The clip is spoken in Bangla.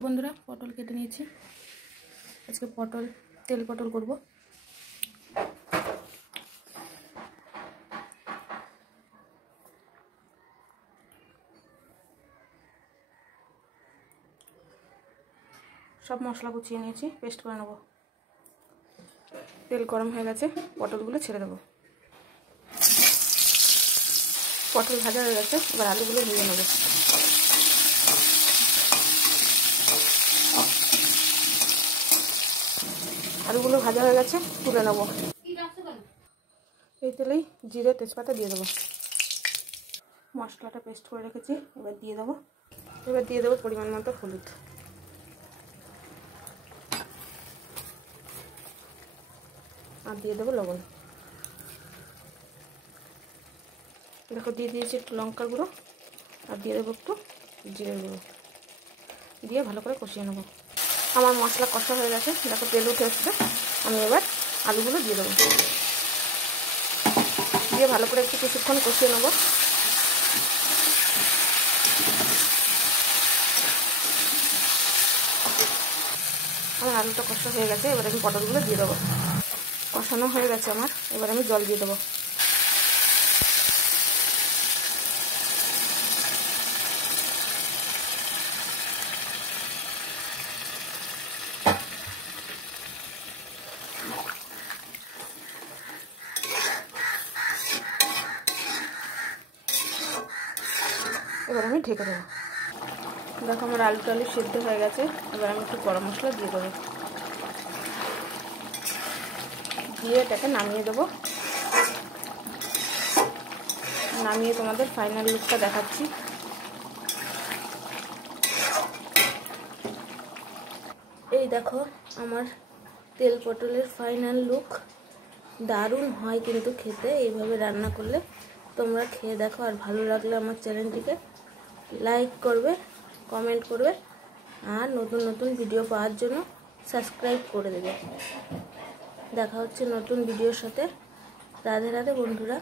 বন্ধুরা পটল কেটে নিয়েছি। আজকে তেল পটল করব। সব মশলা গুছিয়ে নিয়েছি, পেস্ট করে নেব। তেল গরম হয়ে গেছে, পটলগুলো ছেড়ে দেবো। পটল ভাজা হয়ে গেছে, এবার আলুগুলো ভেজে নেব। আলুগুলো ভাজা হয়ে গেছে, তুলে নেব। এই তেলেই জিরে তেজপাতা দিয়ে দেবো। মশলাটা পেস্ট করে রেখেছি, এবার দিয়ে দেবো পরিমাণ মতো হলুদ। আর দিয়ে দেবো লবণ। দেখো দিয়ে দিয়েছি একটু লঙ্কার গুঁড়ো, আর দিয়ে দেবো একটু জিরের গুঁড়ো, দিয়ে ভালো করে কষিয়ে নেবো। আমার মশলা কষা হয়ে গেছে, দেখো তেল উঠে এসছে। আমি এবার আলুগুলো দিয়ে দেবো, দিয়ে ভালো করে একটু কিছুক্ষণ কষিয়ে নেবো। আমার আলুটা কষা হয়ে গেছে, এবার আমি পটলগুলো দিয়ে দেবো। কষানো হয়ে গেছে আমার, এবার আমি জল দিয়ে দেবো। এবার আমি ঢেকে দেবো। দেখো আমার আলু সেদ্ধ হয়ে গেছে, এবার আমি একটু গরম মশলা দিয়ে দেবো, দিয়ে এটাকে নামিয়ে দেবো। নামিয়ে তোমাদের ফাইনাল লুকটা দেখাচ্ছি। এই দেখো আমার তেল পটলের ফাইনাল লুক। দারুণ হয় কিন্তু খেতে, এইভাবে রান্না করলে। তোমরা খেয়ে দেখো, আর ভালো লাগলে আমার চ্যানেলটিকে লাইক করবে, কমেন্ট করবে, আর নতুন নতুন ভিডিও পাওয়ার জন্য সাবস্ক্রাইব করে দেবে। দেখা হচ্ছে নতুন ভিডিওর সাথে। রাধে রাধে বন্ধুরা।